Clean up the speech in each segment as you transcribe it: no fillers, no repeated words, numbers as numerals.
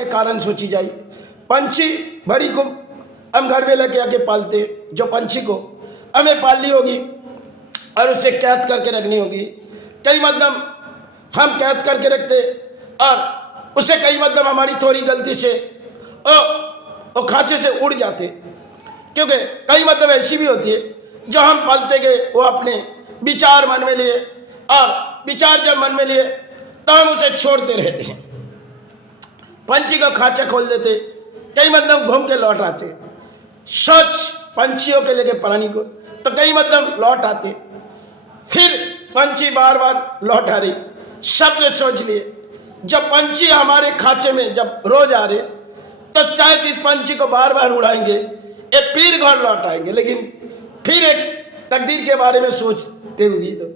में कारण सोची जाए। पंछी बड़ी को हम घर में लेके आके पालते, जो पंछी को हमें पालनी होगी और उसे कैद करके रखनी होगी। कई मध्यम हम कैद करके रखते और उसे कई मध्यम हमारी थोड़ी गलती से वो खांचे से उड़ जाते, क्योंकि कई मध्यम ऐसी भी होती है जो हम पालते गए, वो अपने विचार मन में लिए और विचार जब मन में लिए तो हम उसे छोड़ते रहते हैं। पंछी का खांचा खोल देते, कई मध्यम घूम के लौट आते। सोच पंछियों के लेके प्राणी को तो कई मध्यम लौट आते, फिर पंछी बार बार लौट आ रही। सबने सोच लिए जब पंछी हमारे खांचे में जब रोज आ रहे तो शायद इस पंछी को बार बार उड़ाएंगे, ये फिर घर लौट आएंगे। लेकिन फिर एक तकदीर के बारे में सोचते हुए तो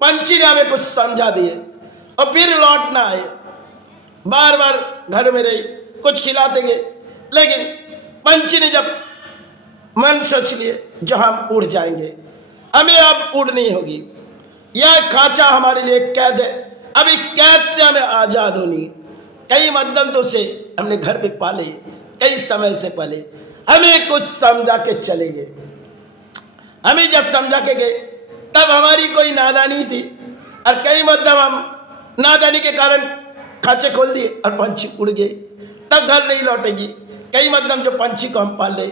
पंछी ने हमें कुछ समझा दिए और फिर लौट ना आए, बार बार घर में रही, कुछ खिलाते गए। लेकिन पंछी ने जब मन सोच लिए जो हम उड़ जाएंगे, हमें अब उड़नी होगी, यह खांचा हमारे लिए कैद है, अभी कैद से हमें आज़ाद होनी। कई मध्यम तो से हमने घर पे पाले, कई समय से पहले हमें कुछ समझा के चले गए। हमें जब समझा के गए तब हमारी कोई नादानी थी और कई मध्यम हम नादानी के कारण खांचे खोल दिए और पंछी उड़ गए, तब घर नहीं लौटेगी। कई मध्यम जो पंछी को हम पाल ले,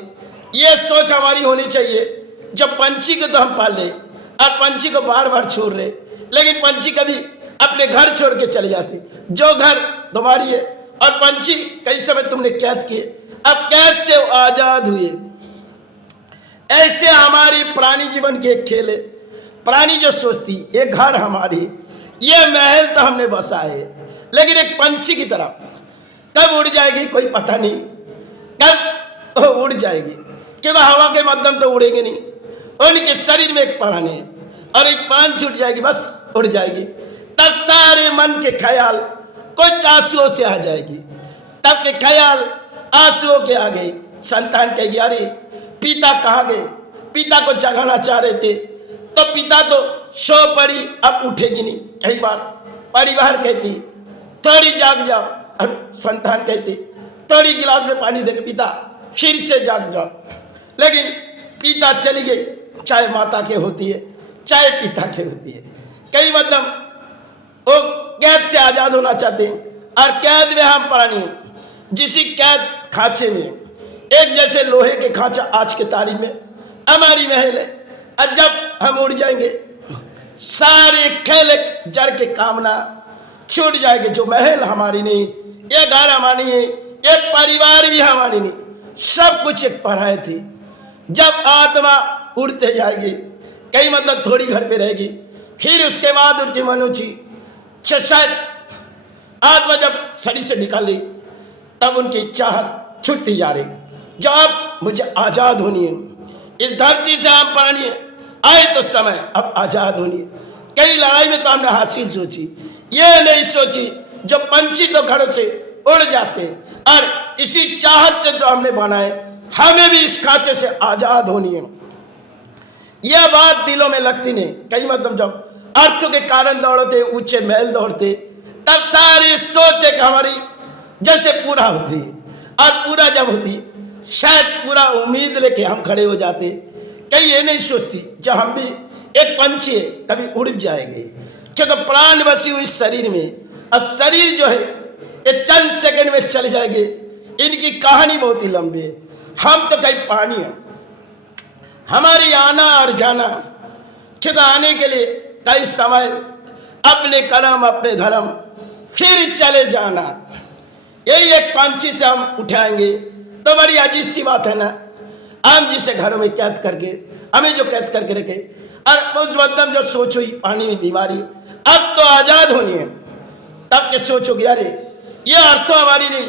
ये सोच हमारी होनी चाहिए जब पंछी को तो हम पाल ले और पंछी को बार बार छोड़ रहे, लेकिन पंछी कभी अपने घर छोड़ के चले जाते, जो घर तुम्हारी है, और पंछी कई समय तुमने कैद किए, अब कैद से आजाद हुए। ऐसे हमारी प्राणी जीवन के खेल है। प्राणी जो सोचती ये घर हमारी, ये महल तो हमने बसाए, लेकिन एक पंछी की तरह कब उड़ जाएगी कोई पता नहीं, कब उड़ जाएगी, क्योंकि हवा के माध्यम तो उड़ेंगे नहीं। उनके शरीर में एक प्राण है और एक प्राण छूट जाएगी, बस उड़ जाएगी। तब सारे मन के ख्याल कुछ आंसुओं से आ जाएगी, तब के ख्याल आंसुओं के आगे संतान कहेगी अरे पिता कहाँ गए, पिता को जगाना चाह रहे थे तो पिता तो सो पड़ी, अब उठेगी नहीं। कई बार परिवार कहती थोड़ी जाग जाओ, अब संतान कहती थोड़ी गिलास में पानी देके पिता फिर से जाग जाओ। लेकिन पिता चली गई, चाहे माता के होती है चाहे पिता के होती है। कई मतलब वो कैद से आजाद होना चाहते हैं और कैद में हम प्राणी, जिसी कैद खांचे में एक जैसे लोहे के खांचा आज के तारीख में हमारी महल है। और जब हम उड़ जाएंगे सारे खेल जड़ के कामना छूट जाएंगे, जो महल हमारी नहीं, ये घर हमारी नहीं, ये परिवार भी हमारी नहीं, सब कुछ एक पराये थी। जब आत्मा उड़ते जाएगी, कई मतलब थोड़ी घर पे रहेगी, फिर उसके बाद उनकी मनुष्य शायद आत्मा जब शरीर से निकाल ली तब उनकी चाहत छूटती जा रही, जब मुझे आज़ाद होनी है, इस धरती से हम प्राणी आए तो समय अब आज़ाद होनी है। कई लड़ाई में तो हमने हासिल सोची, ये नहीं सोची जो पंछी तो घरों से उड़ जाते, और इसी चाहत से जो हमने बनाए हमें भी इस खांचे से आज़ाद होनी है। यह बात दिलों में लगती नहीं। कई मतलब जब अर्थ के कारण दौड़ते, ऊंचे महल दौड़ते, तब सारी सोच एक हमारी जैसे पूरा होती, और पूरा जब होती शायद पूरा उम्मीद लेके हम खड़े हो जाते। कई ये नहीं सोचती जब हम भी एक पंछी है, कभी उड़ जाएंगे, क्योंकि प्राण बसी हुई शरीर में, और शरीर जो है ये चंद सेकंड में चले जाएंगे। इनकी कहानी बहुत ही लंबी है। हम तो कई पानी हैं, हमारी आना और जाना, क्योंकि आने के लिए कई समय, अपने कर्म अपने धर्म, फिर चले जाना। यही एक पंछी से हम उठाएंगे तो बड़ी अजीब सी बात है ना। हम जिसे घरों में कैद करके, हमें जो कैद करके रखे, और उस वक्त जो सोच हुई पानी में बीमारी, अब तो आज़ाद होनी है, तब के सोचोगे अरे ये अर्थ हमारी नहीं,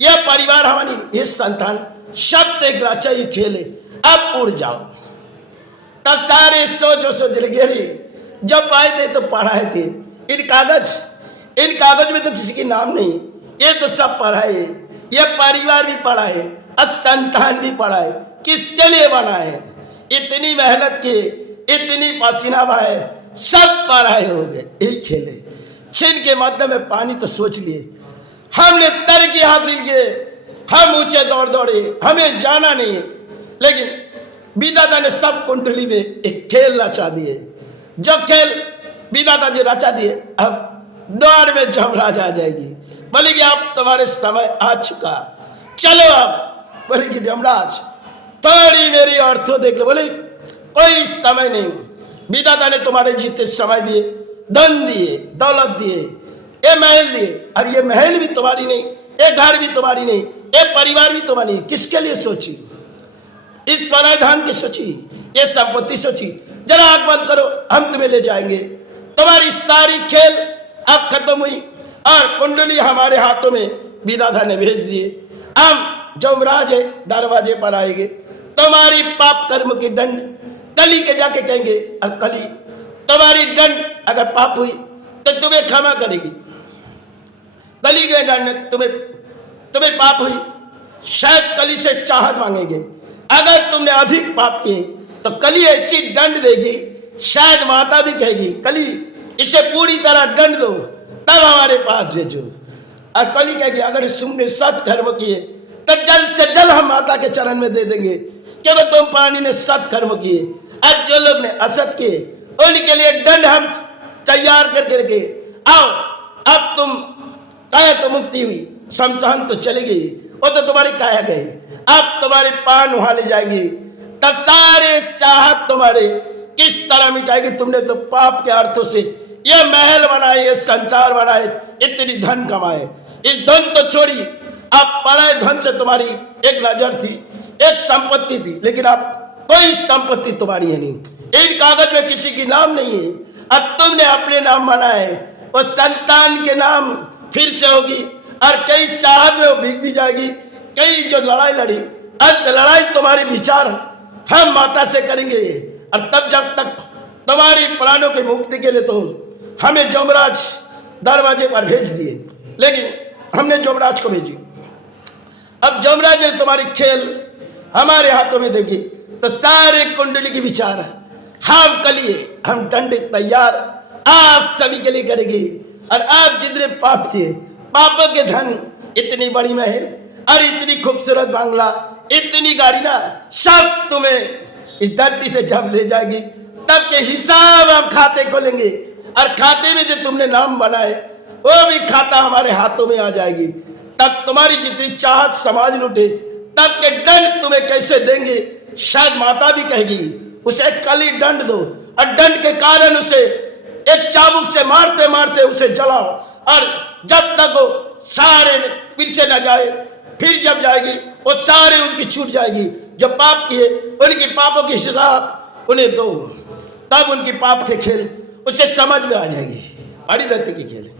ये परिवार हमारी, ये संतान, सब तो एक राचा ही खेले, अब उड़ जाओ। तब सारे सोच लगे अरे जब आए थे तो पढ़ाए थे, इन कागज में तो किसी के नाम नहीं, ये तो सब पढ़ाए, ये परिवार भी पढ़ाए और संतान भी पढ़ाए, किसके लिए बनाए, इतनी मेहनत की, इतनी पसीना बहाए, सब पढ़ाए हो गए, यही खेले। छिन के मध्य में पानी तो सोच लिए हमने तरक्की हासिल किए, हम ऊंचे दौड़ दौड़े, हमें जाना नहीं है। लेकिन विधाता ने सब कुंडली में एक खेल रचा दिए। जो खेल विधाता जी रचा दिए, अब द्वार में जमराज आ जाएगी। बोले कि अब तुम्हारे समय आ चुका, चलो अब। बोले कि जमराज थोड़ी मेरी अर्थों देख लो। बोले कोई समय नहीं, विधाता ने तुम्हारे जीते समय दिए, धन दिए, दौलत दिए, ये महल दिए, और ये महल भी तुम्हारी नहीं, ये घर भी तुम्हारी नहीं, ये परिवार भी तुम्हारी नहीं। किसके लिए सोची? इस प्रावधान की सोची, ये संपत्ति सोची। जरा आंख बंद करो, हम तुम्हें ले जाएंगे। तुम्हारी सारी खेल अब खत्म हुई और कुंडली हमारे हाथों में विधाता ने भेज दिए। हम जमराज है दरवाजे पर आएंगे, तुम्हारी पाप कर्म की दंड कली के जाके कहेंगे, और कली तुम्हारी दंड अगर पाप हुई तो तुम्हें क्षमा करेगी। कली के दंड तुम्हें पाप हुई, शायद कली से चाहत मांगेंगे। अगर तुमने अधिक पाप किए तो कली ऐसी दंड देगी, शायद माता भी कहेगी कली इसे पूरी तरह दंड दो, तब हमारे पास भेजो। और कली कहेगी अगर तुमने सत्कर्म किए तो जल्द से जल्द हम माता के चरण में दे देंगे, केवल तुम पानी ने सत्कर्म किए। अब जो लोग ने असत किए उनके लिए दंड हम तैयार करके रखे। आओ, अब तुम काया तो मुक्ति हुई, शमशान तो चली गई, वो तो तुम्हारी काया गई। अब तुम्हारे पान वहां ले जाएंगे, तब सारे चाहत तुम्हारे किस तरह मिटाएगी। तुमने तो पाप के अर्थों से ये महल बनाए, ये संसार बनाए, इतनी धन कमाए। इस धन तो छोड़ी, अब बड़े धन से तुम्हारी एक नजर थी, एक संपत्ति थी, लेकिन अब कोई संपत्ति तुम्हारी है नहीं। इन कागज में किसी की नाम नहीं है। अब तुमने अपने नाम बनाए, और संतान के नाम फिर से होगी, और कई चाहत में वो भीग भी जाएगी। कई जो लड़ाई लड़ी, अंत लड़ाई तुम्हारी विचार हम माता से करेंगे। और तब जब तक तुम्हारी प्राणों की मुक्ति के लिए तो हमें जमराज दरवाजे पर भेज दिए, लेकिन हमने जमराज को भेजी। अब जमराज ने तुम्हारी खेल हमारे हाथों में देगी, तो सारे कुंडली की विचार हम कलिए, हम दंड तैयार आप सभी के लिए करेंगे। और आप जितने पाप किए, पापों के धन, इतनी बड़ी महल और इतनी खूबसूरत बांग्ला, इतनी गाड़ी ना, सब तुम्हें इस धरती से जब ले जाएगी, तब के हिसाब हम खाते खोलेंगे। और खाते में जो तुमने नाम बनाए वो भी खाता हमारे हाथों में आ जाएगी। तब तुम्हारी जितनी चाहत समाज लूटे, तब के दंड तुम्हें कैसे देंगे, शायद माता भी कहेगी उसे कली दंड दो, और दंड के कारण उसे एक चाबुक से मारते मारते उसे जलाओ, और जब तक वो सारे फिर से न जाए, फिर जब जाएगी वो सारे उनकी छूट जाएगी। जो पाप किए उनकी पापों की हिसाब उन्हें दो, तब उनकी पाप के खेल उसे समझ में आ जाएगी। बड़ी दत्त की खेल।